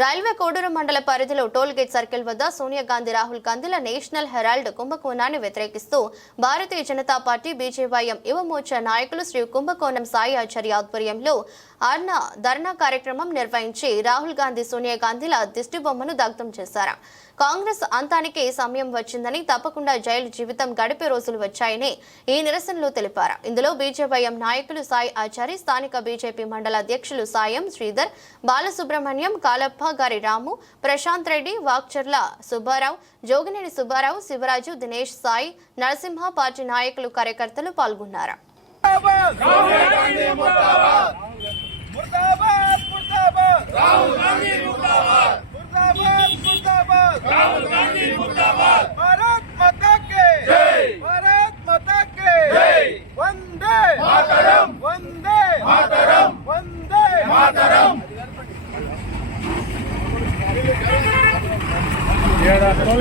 Railway Koduru మండల పరిధిలో tollgate circle వద్ద సోనియా గాంధీ రాహుల్ గాంధీల నేషనల్ హెరాల్డ్ కుంభకోణాన్ని వ్యతిరేకిస్తూ భారతీయ జనతా పార్టీ బీజేవైఎం యువమోర్చా నాయకులు శ్రీ కుంభకోణం సాయి ఆచార్య ఆధ్వర్యంలో అర్ణ ధర్నా కార్యక్రమం నిర్వహించి రాహుల్ గాంధీ సోనియా గాంధీల దిష్టిబొమ్మను దగ్ధం చేశారు. కాంగ్రెస్ అంతానికి సమయం వచ్చిందని తప్పకుండా జైలు జీవితం గడిపే రోజులు వచ్చాయని ఈ నిరసనలో తెలిపారు. ఇందులో బీజేవైఎం నాయకులు సాయి ఆచారి స్థానిక బీజేపీ మండల అధ్యక్షులు సాయం శ్రీధర్ బాలసుబ్రహ్మణ్యం కాలప్ప గారి రాము ప్రశాంత్ రెడ్డి వాక్చర్ల సుబ్బారావు జోగినేని సుబ్బారావు శివరాజు దినేష్ సాయి నరసింహ పార్టీ నాయకులు కార్యకర్తలు పాల్గొన్నారు. భారత్ కే జై. భారత్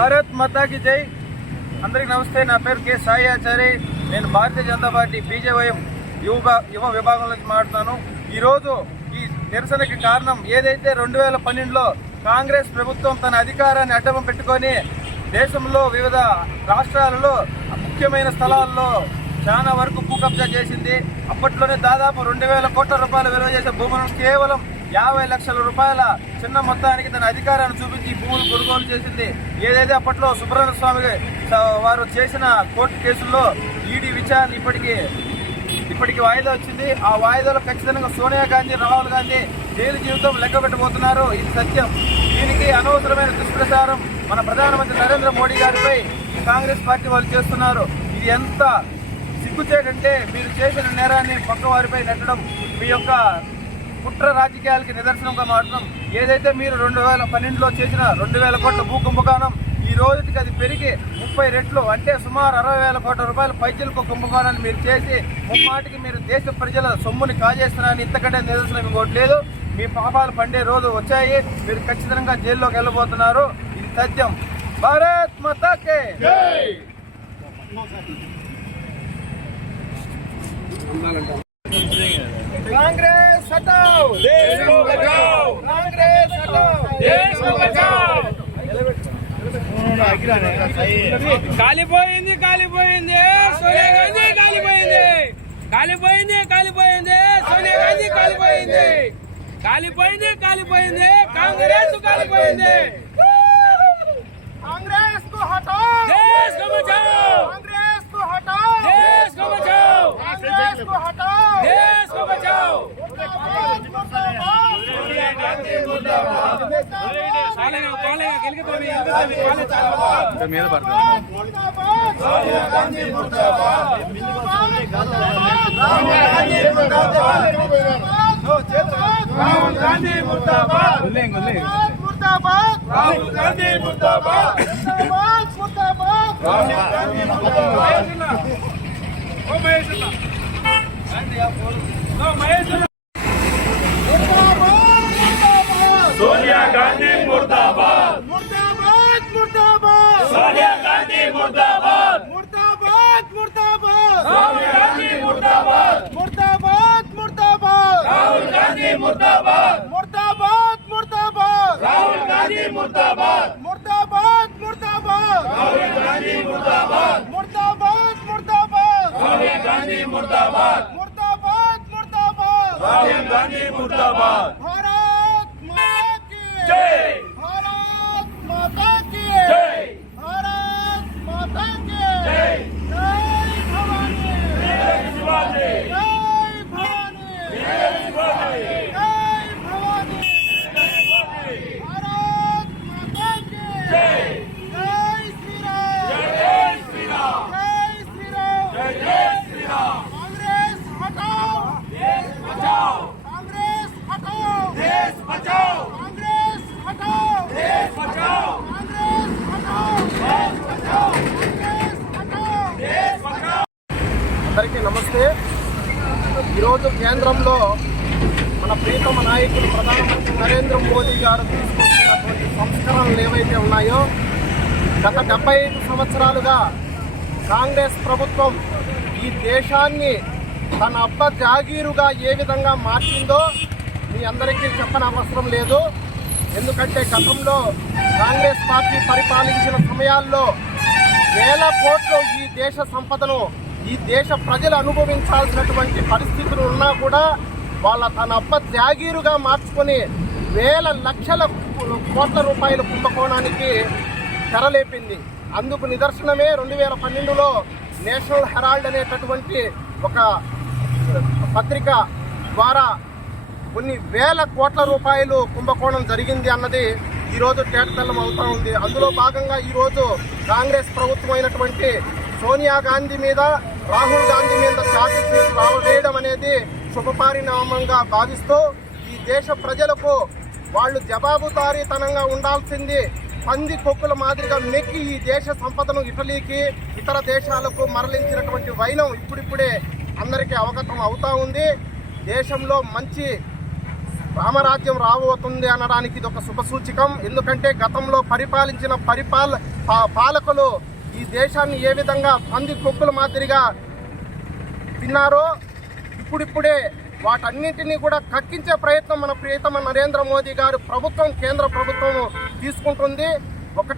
భారత్ మాతాకి జై. అందరికి నమస్తే నా పేరు కె. సాయి ఆచారి. నేను భారతీయ జనతా పార్టీ బీజేవైఎం యువ యువ విభాగం నుంచి మాట్లాడుతున్నాను ఈరోజు ఈ నిరసనకి కారణం ఏదైతే రెండు వేల పన్నెండులో కాంగ్రెస్ ప్రభుత్వం తన అధికారాన్ని అడ్డం పెట్టుకొని దేశంలో వివిధ రాష్ట్రాలలో ముఖ్యమైన స్థలాల్లో చాలా వరకు భూ కబ్జా చేసింది. అప్పట్లోనే దాదాపు రెండు వేల కోట్ల రూపాయలు విలువ చేసే భూములను కేవలం యాభై లక్షల రూపాయల చిన్న మొత్తానికి తన అధికారాన్ని చూపించి భూములు కొనుగోలు చేసింది. ఏదైతే అప్పట్లో సుబ్రహ్మణ్య స్వామి వారు చేసిన కోర్టు కేసుల్లో ఈడీ విచారణ ఇప్పటికీ ఇప్పటికి వాయిదా వచ్చింది. ఆ వాయిదాలో ఖచ్చితంగా సోనియా గాంధీ రాహుల్ గాంధీ జైలు జీవితం లెక్క పెట్టబోతున్నారు. ఇది సత్యం. దీనికి అనవసరమైన దుష్ప్రచారం మన ప్రధానమంత్రి నరేంద్ర మోడీ గారిపై ఈ కాంగ్రెస్ పార్టీ వాళ్ళు చేస్తున్నారు. ఇది ఎంత సిగ్గుచేటంటే మీరు చేసిన నేరాన్ని పక్క వారిపై నెట్టడం మీ యొక్క కుట్ర రాజకీయాలకి నిదర్శనంగా మాత్రం ఏదైతే మీరు రెండు వేల పన్నెండులో చేసిన రెండు వేల కోట్ల భూ కుంభకోణం ఈ రోజుకి అది పెరిగి ముప్పై రెట్లు అంటే సుమారు అరవై వేల కోట్ల రూపాయల పైచలకు కుంభకోణాన్ని మీరు చేసి ముమ్మాటికి మీరు దేశ ప్రజల సొమ్ముని కాజేస్తున్నారని ఇంతకంటే నిదర్శనం ఇంకోటి లేదు. మీ పాపాలు పండే రోజు వచ్చాయి. మీరు ఖచ్చితంగా జైల్లోకి వెళ్ళబోతున్నారు. ఇది సత్యం. భారత్ మతాకే. కాలిపోయింది కాలిపోయింది. సోనియా గాంధీ కాలిపోయింది. కాలిపోయింది కాలిపోయింది. సోనియా గాంధీ కాలిపోయింది. కాలిపోయింది కాలిపోయింది. కాంగ్రెస్ కాలిపోయింది. మీద పడుతుంది సోనియా గాంధీ ముర్దాబాద్ రాహుల్ గాంధీ ముర్దాబాద్ ముర్దాబాద్ రాహుల్ గాంధీ ముర్దాబాద్ ముర్దాబాద్ రాహుల్ గాంధీ ముర్దాబాద్ ఓ మహేష్ అన్న. ఓ మహేష్ ਮੁਰਦਾਬਾਦ! ਮੁਰਦਾਬਾਦ ਮੁਰਦਾਬਾਦ! ਰਾਹੁਲ ਗਾਂਧੀ ਮੁਰਦਾਬਾਦ! ਮੁਰਦਾਬਾਦ ਮੁਰਦਾਬਾਦ! ਰਾਹੁਲ ਗਾਂਧੀ ਮੁਰਦਾਬਾਦ! ਮੁਰਦਾਬਾਦ ਮੁਰਦਾਬਾਦ! ਰਾਹੁਲ ਗਾਂਧੀ ਮੁਰਦਾਬਾਦ! ਮੁਰਦਾਬਾਦ ਮੁਰਦਾਬਾਦ! ਰਾਹੁਲ ਗਾਂਧੀ ਮੁਰਦਾਬਾਦ! ਮੁਰਦਾਬਾਦ ਮੁਰਦਾਬਾਦ! ਰਾਹੁਲ ਗਾਂਧੀ ਮੁਰਦਾਬਾਦ! అందరికీ నమస్తే. ఈరోజు కేంద్రంలో మన ప్రీతమ నాయకులు ప్రధానమంత్రి నరేంద్ర మోదీ గారు తీసుకొచ్చినటువంటి సంస్కరణలు ఏవైతే ఉన్నాయో గత డెబ్బై ఐదు సంవత్సరాలుగా కాంగ్రెస్ ప్రభుత్వం ఈ దేశాన్ని తన అబ్బ జాగీరుగా ఏ విధంగా మార్చిందో మీ అందరికీ చెప్పనవసరం లేదు. ఎందుకంటే గతంలో కాంగ్రెస్ పార్టీ పరిపాలించిన సమయాల్లో వేల కోట్లు ఈ దేశ సంపదను ఈ దేశ ప్రజలు అనుభవించాల్సినటువంటి పరిస్థితులు ఉన్నా కూడా వాళ్ళ తన అబ్బ త్యాగీరుగా మార్చుకొని వేల లక్షల కోట్ల రూపాయల కుంభకోణానికి తెరలేపింది. అందుకు నిదర్శనమే రెండు వేల పన్నెండులో నేషనల్ హెరాల్డ్ అనేటటువంటి ఒక పత్రిక ద్వారా కొన్ని వేల కోట్ల రూపాయలు కుంభకోణం జరిగింది అన్నది ఈరోజు తేటతెల్లం అవుతూ ఉంది. అందులో భాగంగా ఈరోజు కాంగ్రెస్ ప్రభుత్వం అయినటువంటి సోనియా గాంధీ మీద రాహుల్ గాంధీ మీద ఛార్జ్ షీట్ రావవేయడం అనేది శుభపరిణామంగా భావిస్తూ ఈ దేశ ప్రజలకు వాళ్ళు జవాబుదారీతనంగా ఉండాల్సింది పంది కొక్కుల మాదిరిగా మెక్కి ఈ దేశ సంపదను ఇటలీకి ఇతర దేశాలకు మరలించినటువంటి వైనం ఇప్పుడిప్పుడే అందరికీ అవగతం అవుతా ఉంది. దేశంలో మంచి రామరాజ్యం రాబోతుంది అనడానికి ఇది ఒక శుభసూచకం. ఎందుకంటే గతంలో పరిపాలించిన పరిపాల పాలకులు ఈ దేశాన్ని ఏ విధంగా పంది కొక్కుల మాదిరిగా తిన్నారో ఇప్పుడిప్పుడే వాటన్నింటినీ కూడా కక్కించే ప్రయత్నం మన ప్రియతమ నరేంద్ర మోదీ గారు ప్రభుత్వం కేంద్ర ప్రభుత్వం తీసుకుంటుంది. ఒకటి